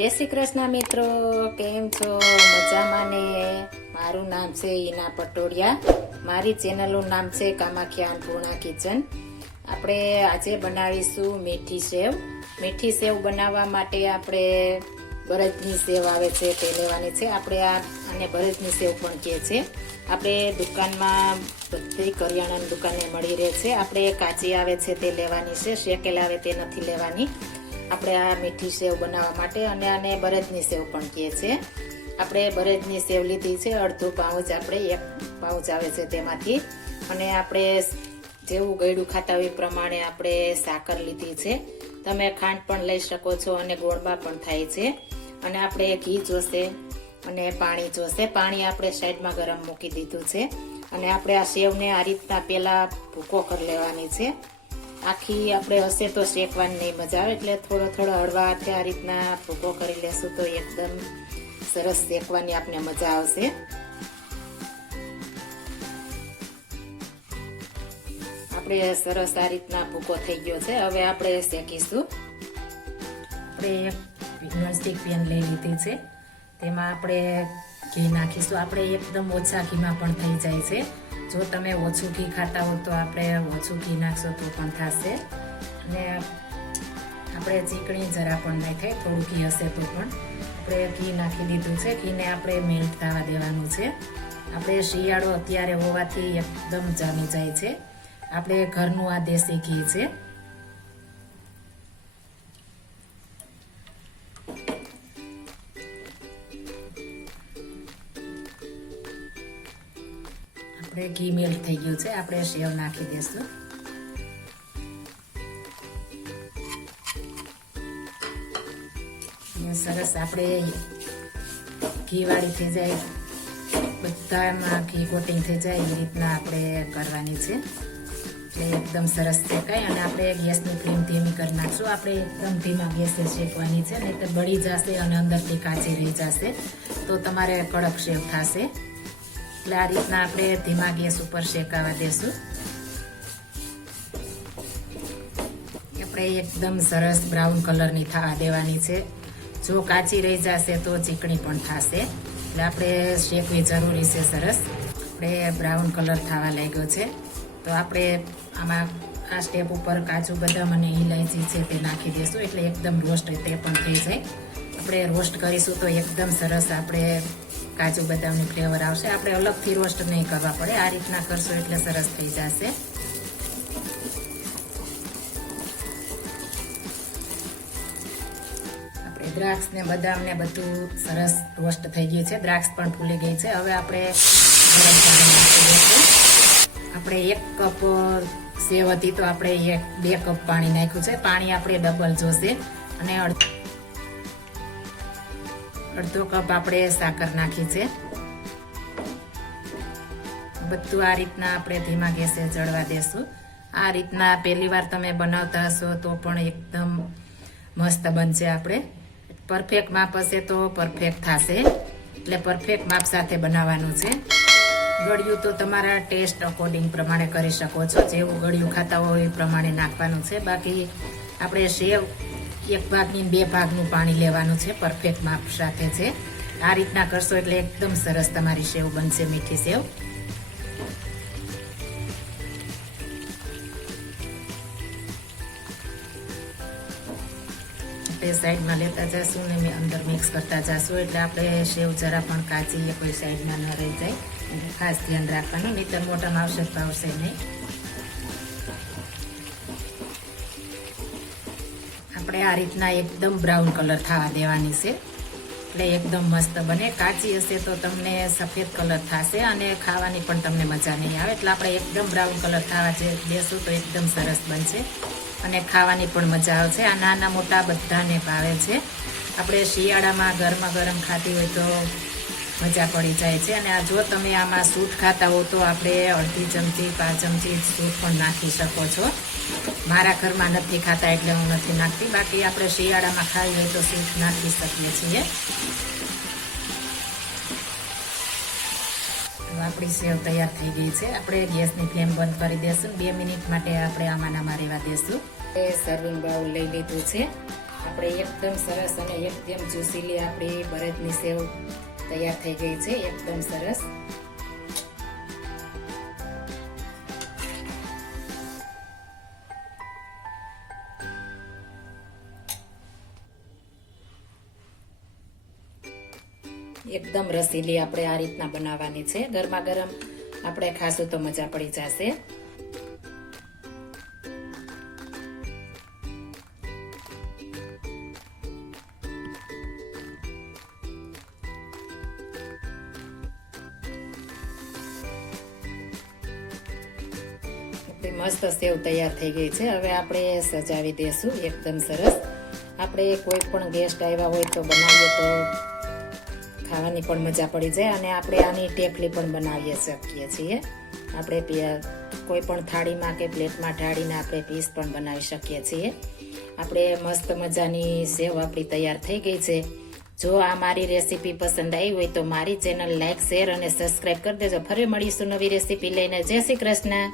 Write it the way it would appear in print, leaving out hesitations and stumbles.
જય શ્રી કૃષ્ણ મિત્રો, કેમ છો? મજામાં ને? મારું નામ છે ઈના પટોડિયા. મારી ચેનલનું નામ છે કામાખ્યા અન્નપૂર્ણા કિચન. આપણે આજે બનાવીશું મીઠી સેવ. મીઠી સેવ બનાવવા માટે આપણે બરજની સેવ આવે છે તે લેવાની છે. આપણે આને બરજની સેવ પણ કહે છે. આપણે દુકાનમાં બધી કરિયાણાની દુકાને મળી રહે છે. આપણે કાચી આવે છે તે લેવાની છે, શેકેલ આવે તે નથી લેવાની. આપણે આ મીઠી સેવ બનાવવા માટે અને આને બરજની સેવ પણ કહે છે. આપણે બરજની સેવ લીધી છે, અડધું પાઉચ, આપણે 1 પાઉચ આવે છે તેમાંથી. અને આપણે જેવું ગળ્યું ખાતા હોય એ પ્રમાણે આપણે સાકર લીધી છે. તમે ખાંડ પણ લઈ શકો છો અને ગોળમાં પણ થાય છે. અને આપણે ઘી જોશે અને પાણી જોશે. પાણી આપણે સાઈડમાં ગરમ મૂકી દીધું છે. અને આપણે આ સેવને આ રીતના પહેલા ભૂકો કરી લેવાની છે. આખી આપણે હશે તો શેકવાની નહીં મજા આવે, એટલે થોડો થોડો હળવા હાથે આ રીતના ભૂકો કરી લેશું તો એકદમ સરસ શેકવાની આપણે મજા આવશે. આપણે સરસ આ રીતના ભૂકો થઈ ગયો છે. હવે આપણે શેકીશું. આપણે એક નોનસ્ટિક પેન લઈ લીધી છે, તેમાં આપણે ઘી નાખીશું. આપણે એકદમ ઓછા ઘીમાં પણ થઈ જાય છે. જો તમે ઓછું ઘી ખાતા હો તો આપણે ઓછું ઘી નાખશો તો પણ થશે. અને આપણે ચીકણી જરા પણ નહીં થાય, થોડું ઘી હશે તો પણ. આપણે ઘી નાખી દીધું છે. ઘીને આપણે મેલ્ટ થવા દેવાનું છે. આપણે શિયાળો અત્યારે હોવાથી એકદમ જામી જાય છે. આપણે ઘરનું આ દેશી ઘી છે. આપણે ઘી મેલ્ટ થઈ ગયું છે. આપણે સેવ નાખી દઈશું. સરસ આપણે ઘી વાળી થઈ જાય, બધામાં ઘી કોટિંગ થઈ જાય એ રીતના આપણે કરવાની છે. એટલે એકદમ સરસ શેકાય. અને આપણે ગેસની ફ્લેમ ધીમી કરી નાખશું. આપણે એકદમ ધીમા ગેસે શેકવાની છે, નહીં તો બળી જશે અને અંદરથી કાચી રહી જશે તો તમારે કડક સેવ થશે. એટલે આ રીતના આપણે ધીમા ગેસ ઉપર શેકાવા દેશું. આપણે એકદમ સરસ બ્રાઉન કલરની થવા દેવાની છે. જો કાચી રહી જશે તો ચીકણી પણ થશે. એટલે આપણે શેકવી જરૂરી છે સરસ. આપણે બ્રાઉન કલર થવા લાગ્યો છે તો આપણે આમાં આ સ્ટેપ ઉપર કાજુ બદામ અને ઇલાયચી છે તે નાખી દઈશું. એટલે એકદમ રોસ્ટ તે પણ થઈ જાય. આપણે રોસ્ટ કરીશું તો એકદમ સરસ આપણે કાજુ બદામની ફ્લેવર આવશે. આપણે અલગથી રોસ્ટ નહીં કરવા પડે, આ રીતના કરશો એટલે સરસ થઈ જશે. આપણે દ્રાક્ષ ને બદામ ને બધું સરસ રોસ્ટ થઈ ગયું છે. દ્રાક્ષ પણ ફૂલી ગઈ છે. હવે આપણે ગરમ પાણી નાખી દઈશું. આપણે 1 કપ સેવ હતી તો આપણે 2 કપ પાણી નાખ્યું છે. પાણી આપણે ડબલ જોશે. અને અડધો કપ આપણે સાકર નાખી છે. બધું આ રીતના આપણે ધીમા ગેસે ચડવા દેશું. આ રીતના પહેલી વાર તમે બનાવતા હશો તો પણ એકદમ મસ્ત બનશે. આપણે પરફેક્ટ માપ હશે તો પરફેક્ટ થશે. એટલે પરફેક્ટ માપ સાથે બનાવવાનું છે. ગળ્યું તો તમારા ટેસ્ટ અકોર્ડિંગ પ્રમાણે કરી શકો છો. જેવું ગળ્યું ખાતા હોય એ પ્રમાણે નાખવાનું છે. બાકી આપણે સેવ 1 ભાગની 2 ભાગનું પાણી લેવાનું છે, પરફેક્ટ માપ સાથે છે. આ રીતના કરશો એટલે એકદમ સરસ તમારી સેવ બનશે, મીઠી સેવ. આપણે સાઈડમાં લેતા જઈશું ને મેં અંદર મિક્સ કરતા જઈશું. એટલે આપણે સેવ જરા પણ કાચી કોઈ સાઈડમાં ન રહી જાય. ખાસ ધ્યાન રાખવાનું, નહીંતર મોટામાં આવશે તો આવશે નહીં. આપણે આ રીતના એકદમ બ્રાઉન કલર થવા દેવાની છે. એટલે એકદમ મસ્ત બને. કાચી હશે તો તમને સફેદ કલર થશે અને ખાવાની પણ તમને મજા નહીં આવે. એટલે આપણે એકદમ બ્રાઉન કલર થવા દેશું તો એકદમ સરસ બનશે અને ખાવાની પણ મજા આવશે. આ નાના મોટા બધાને ભાવે છે. આપણે શિયાળામાં ગરમા ગરમ ખાતી હોય તો મજા પડી જાય છે. અને આ જો તમે આમાં સૂટ ખાતા હો તો આપણે અડધી ચમચી 5 ચમચી સૂટ પણ નાખી શકો છો. મારા ઘરમાં નથી ખાતા એટલે હું નથી નાખતી. બાકી આપણે શિયાળામાં ખાવી હોય તો સૂટ નાખી શકીએ છીએ. આપણી સેવ તૈયાર થઈ ગઈ છે. આપણે ગેસની ફ્લેમ બંધ કરી દઈશું. 2 મિનિટ માટે આપણે આમાં રહેવા દઈશું. સર્વિંગ બાઉલ લઈ લીધું છે. આપણે એકદમ સરસ અને એકદમ જ્યુસીલી આપણી બરદની સેવ તૈયાર થઈ ગઈ છે, એકદમ સરસ. એકદમ રસીલી આપણે આ રીતના બનાવવાની છે. ગરમા ગરમ આપણે ખાશું તો મજા પડી જશે. મસ્ત સેવ તૈયાર થઈ ગઈ છે. હવે આપણે સજાવી દેશું એકદમ સરસ. આપણે કોઈ પણ ગેસ્ટ આવ્યા હોય તો બનાવીએ તો ખાવાની પણ મજા પડી જાય. અને આપણે આની ટેફલી પણ બનાવી શકીએ છીએ. આપણે કોઈ પણ થાળીમાં કે પ્લેટમાં ઢાળીને આપણે પીસ પણ બનાવી શકીએ છીએ. આપણે મસ્ત મજાની સેવ આપણી તૈયાર થઈ ગઈ છે. જો આ મારી રેસીપી પસંદ આવી હોય તો મારી ચેનલ લાઈક, શેર અને સબસ્ક્રાઈબ કરી દેજો. ફરી મળીશું નવી રેસીપી લઈને. જય શ્રી કૃષ્ણ.